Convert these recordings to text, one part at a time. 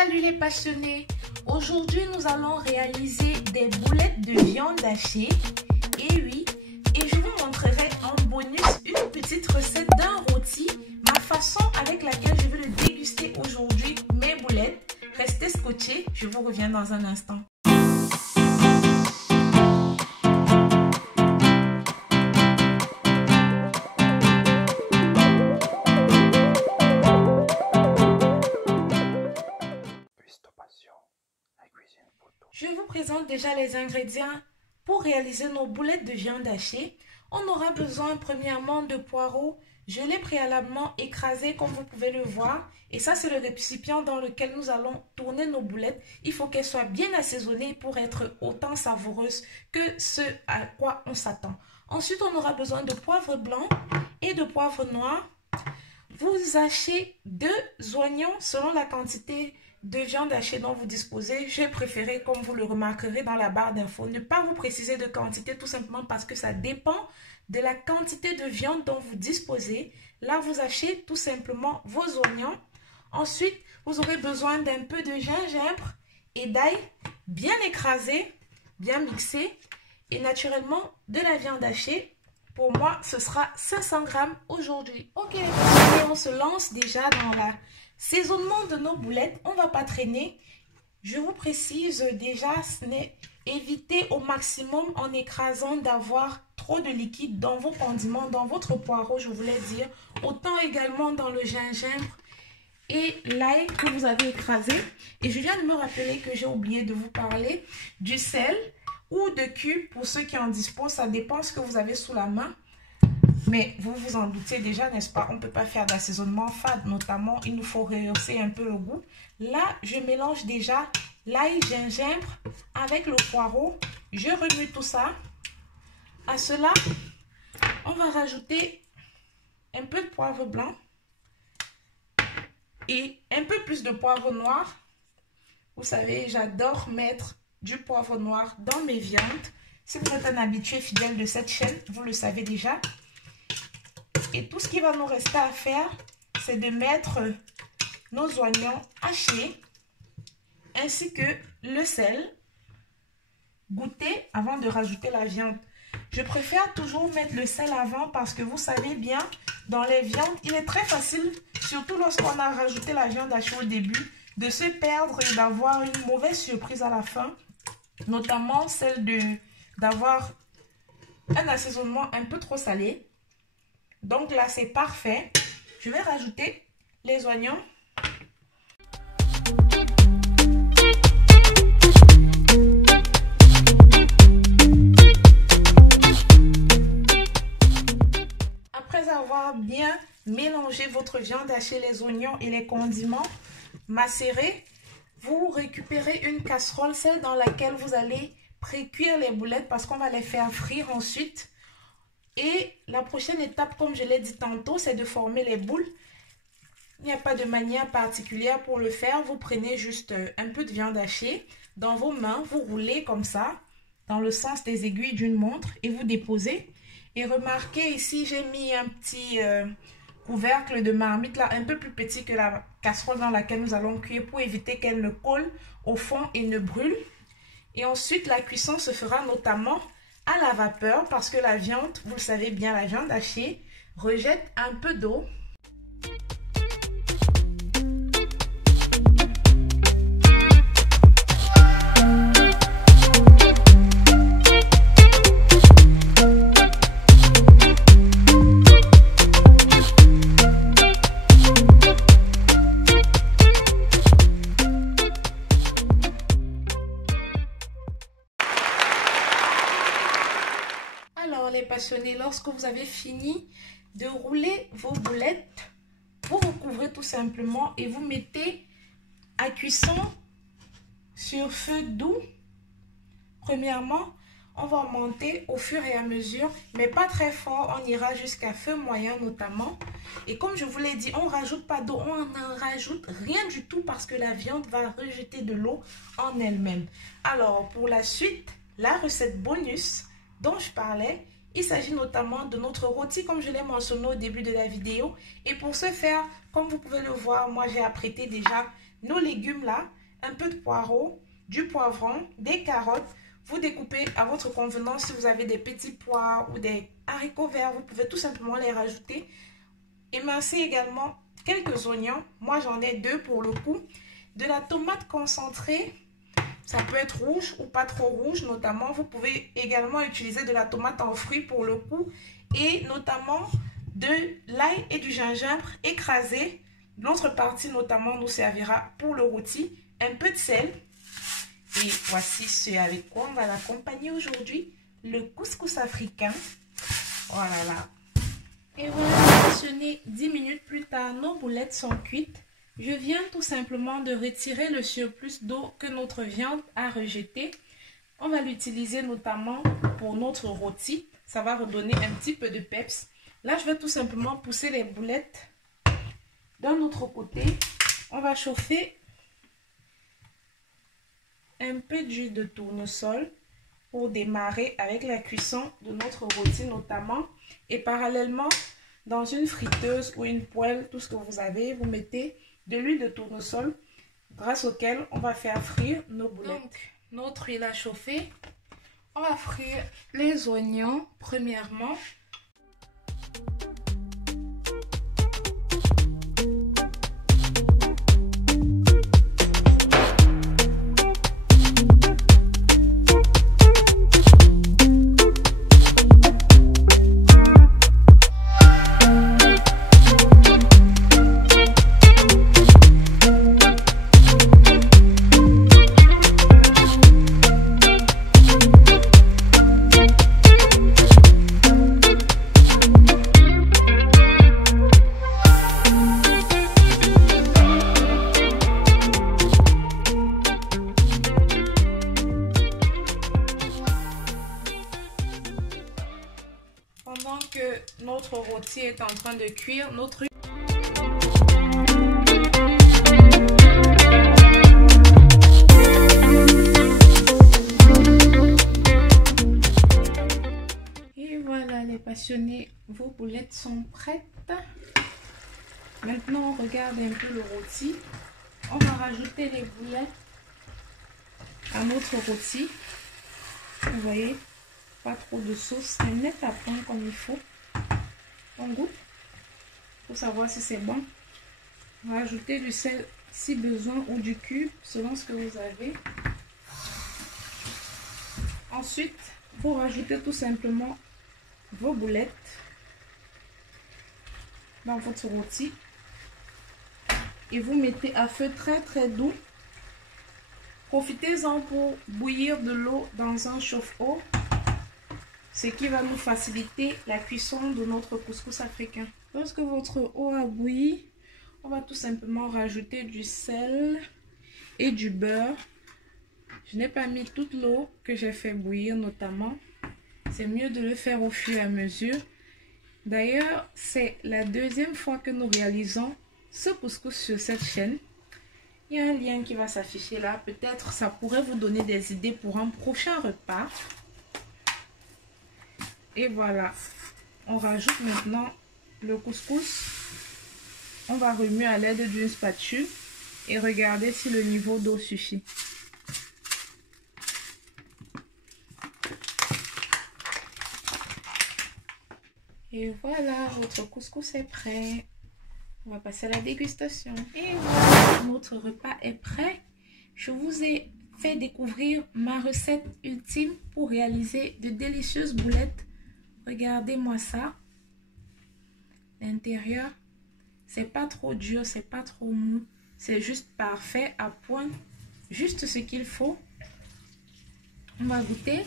Salut les passionnés! Aujourd'hui, nous allons réaliser des boulettes de viande hachée. Et oui, et je vous montrerai en bonus une petite recette d'un rôti, ma façon avec laquelle je vais le déguster aujourd'hui, mes boulettes. Restez scotchés, je vous reviens dans un instant. Je vous présente déjà les ingrédients pour réaliser nos boulettes de viande hachée. On aura besoin premièrement de poireaux. Je l'ai préalablement écrasé comme vous pouvez le voir. Et ça, c'est le récipient dans lequel nous allons tourner nos boulettes. Il faut qu'elles soient bien assaisonnées pour être autant savoureuses que ce à quoi on s'attend. Ensuite, on aura besoin de poivre blanc et de poivre noir. Vous hachez 2 oignons selon la quantité de viande hachée dont vous disposez. J'ai préféré, comme vous le remarquerez dans la barre d'infos, ne pas vous préciser de quantité tout simplement parce que ça dépend de la quantité de viande dont vous disposez. Là, vous hachez tout simplement vos oignons. Ensuite, vous aurez besoin d'un peu de gingembre et d'ail bien écrasé, bien mixé et naturellement de la viande hachée. Pour moi, ce sera 500 grammes aujourd'hui. Ok, les passionnés, on se lance déjà dans l'assaisonnement de nos boulettes. On ne va pas traîner. Je vous précise déjà, évitez au maximum en écrasant d'avoir trop de liquide dans vos condiments, dans votre poireau, je voulais dire. Autant également dans le gingembre et l'ail que vous avez écrasé. Et je viens de me rappeler que j'ai oublié de vous parler du sel ou de cube pour ceux qui en disposent. Ça dépend ce que vous avez sous la main. Mais vous vous en doutez déjà, n'est-ce pas? On ne peut pas faire d'assaisonnement fade. Notamment, il nous faut rehausser un peu le goût. Là, je mélange déjà l'ail, gingembre avec le poireau. Je remue tout ça. À cela, on va rajouter un peu de poivre blanc et un peu plus de poivre noir. Vous savez, j'adore mettre du poivre noir dans mes viandes. Si vous êtes un habitué fidèle de cette chaîne, vous le savez déjà. Et tout ce qui va nous rester à faire, c'est de mettre nos oignons hachés ainsi que le sel. Goûter avant de rajouter la viande. Je préfère toujours mettre le sel avant parce que vous savez bien, dans les viandes, il est très facile, surtout lorsqu'on a rajouté la viande hachée au début, de se perdre et d'avoir une mauvaise surprise à la fin. Notamment celle d'avoir un assaisonnement un peu trop salé. Donc là, c'est parfait. Je vais rajouter les oignons. Après avoir bien mélangé votre viande hachée, les oignons et les condiments macérés, vous récupérez une casserole, celle dans laquelle vous allez pré-cuire les boulettes parce qu'on va les faire frire ensuite. Et la prochaine étape, comme je l'ai dit tantôt, c'est de former les boules. Il n'y a pas de manière particulière pour le faire. Vous prenez juste un peu de viande hachée dans vos mains, vous roulez comme ça, dans le sens des aiguilles d'une montre et vous déposez. Et remarquez ici, j'ai mis un petit couvercle de marmite là, un peu plus petit que la casserole dans laquelle nous allons cuire pour éviter qu'elle ne colle au fond et ne brûle. Et ensuite, la cuisson se fera notamment à la vapeur parce que la viande, vous le savez bien, la viande hachée rejette un peu d'eau. Alors les passionnés, lorsque vous avez fini de rouler vos boulettes, vous recouvrez tout simplement et vous mettez à cuisson sur feu doux. Premièrement, on va monter au fur et à mesure, mais pas très fort, on ira jusqu'à feu moyen notamment. Et comme je vous l'ai dit, on ne rajoute pas d'eau, on n'en rajoute rien du tout parce que la viande va rejeter de l'eau en elle-même. Alors pour la suite, la recette bonus dont je parlais, il s'agit notamment de notre rôti comme je l'ai mentionné au début de la vidéo. Et pour ce faire, comme vous pouvez le voir, moi j'ai apprêté déjà nos légumes là, un peu de poireaux, du poivron, des carottes. Vous découpez à votre convenance. Si vous avez des petits pois ou des haricots verts, vous pouvez tout simplement les rajouter. Émincez également quelques oignons. Moi, j'en ai 2 pour le coup. De la tomate concentrée. Ça peut être rouge ou pas trop rouge. Notamment, vous pouvez également utiliser de la tomate en fruits pour le coup. Et notamment de l'ail et du gingembre écrasé. L'autre partie notamment nous servira pour le rôti. Un peu de sel. Et voici ce avec quoi on va l'accompagner aujourd'hui. Le couscous africain. Voilà là. Et voilà, passionnés, 10 minutes plus tard, nos boulettes sont cuites. Je viens tout simplement de retirer le surplus d'eau que notre viande a rejeté. On va l'utiliser notamment pour notre rôti. Ça va redonner un petit peu de peps. Là, je vais tout simplement pousser les boulettes d'un autre côté. On va chauffer un peu d'huile de tournesol pour démarrer avec la cuisson de notre rôti notamment. Et parallèlement, dans une friteuse ou une poêle, tout ce que vous avez, vous mettez de l'huile de tournesol grâce auquel on va faire frire nos boulettes. Donc, notre huile a chauffé. On va frire les oignons premièrement. Pendant que notre rôti est en train de cuire, notre et voilà les passionnés, vos boulettes sont prêtes. Maintenant, on regarde un peu le rôti. On va rajouter les boulettes à notre rôti. Vous voyez? Pas trop de sauce, un net à prendre comme il faut. On goûte pour savoir si c'est bon. On va ajouter du sel si besoin ou du cube selon ce que vous avez. Ensuite, vous rajoutez tout simplement vos boulettes dans votre rôti et vous mettez à feu très doux. Profitez-en pour bouillir de l'eau dans un chauffe-eau, ce qui va nous faciliter la cuisson de notre couscous africain. Lorsque votre eau a bouilli, on va tout simplement rajouter du sel et du beurre. Je n'ai pas mis toute l'eau que j'ai fait bouillir notamment. C'est mieux de le faire au fur et à mesure. D'ailleurs, c'est la deuxième fois que nous réalisons ce couscous sur cette chaîne. Il y a un lien qui va s'afficher là. Peut-être ça pourrait vous donner des idées pour un prochain repas. Et voilà, on rajoute maintenant le couscous. On va remuer à l'aide d'une spatule et regarder si le niveau d'eau suffit. Et voilà, votre couscous est prêt. On va passer à la dégustation. Et voilà, notre repas est prêt. Je vous ai fait découvrir ma recette ultime pour réaliser de délicieuses boulettes. Regardez-moi ça. L'intérieur, c'est pas trop dur, c'est pas trop mou. C'est juste parfait, à point. Juste ce qu'il faut. On va goûter.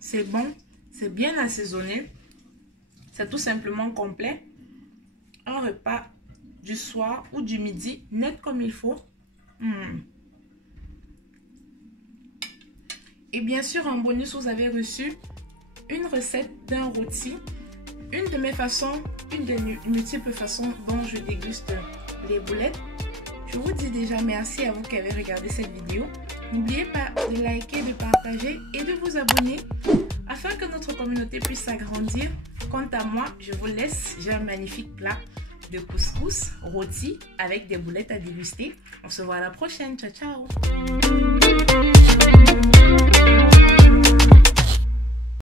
C'est bon, c'est bien assaisonné. C'est tout simplement complet. Un repas du soir ou du midi, net comme il faut. Et bien sûr, en bonus, vous avez reçu une recette d'un rôti. Une de mes façons, une des multiples façons dont je déguste les boulettes. Je vous dis déjà merci à vous qui avez regardé cette vidéo. N'oubliez pas de liker, de partager et de vous abonner afin que notre communauté puisse s'agrandir. quant à moi, je vous laisse. J'ai un magnifique plat de couscous rôti avec des boulettes à déguster. On se voit à la prochaine. Ciao, ciao.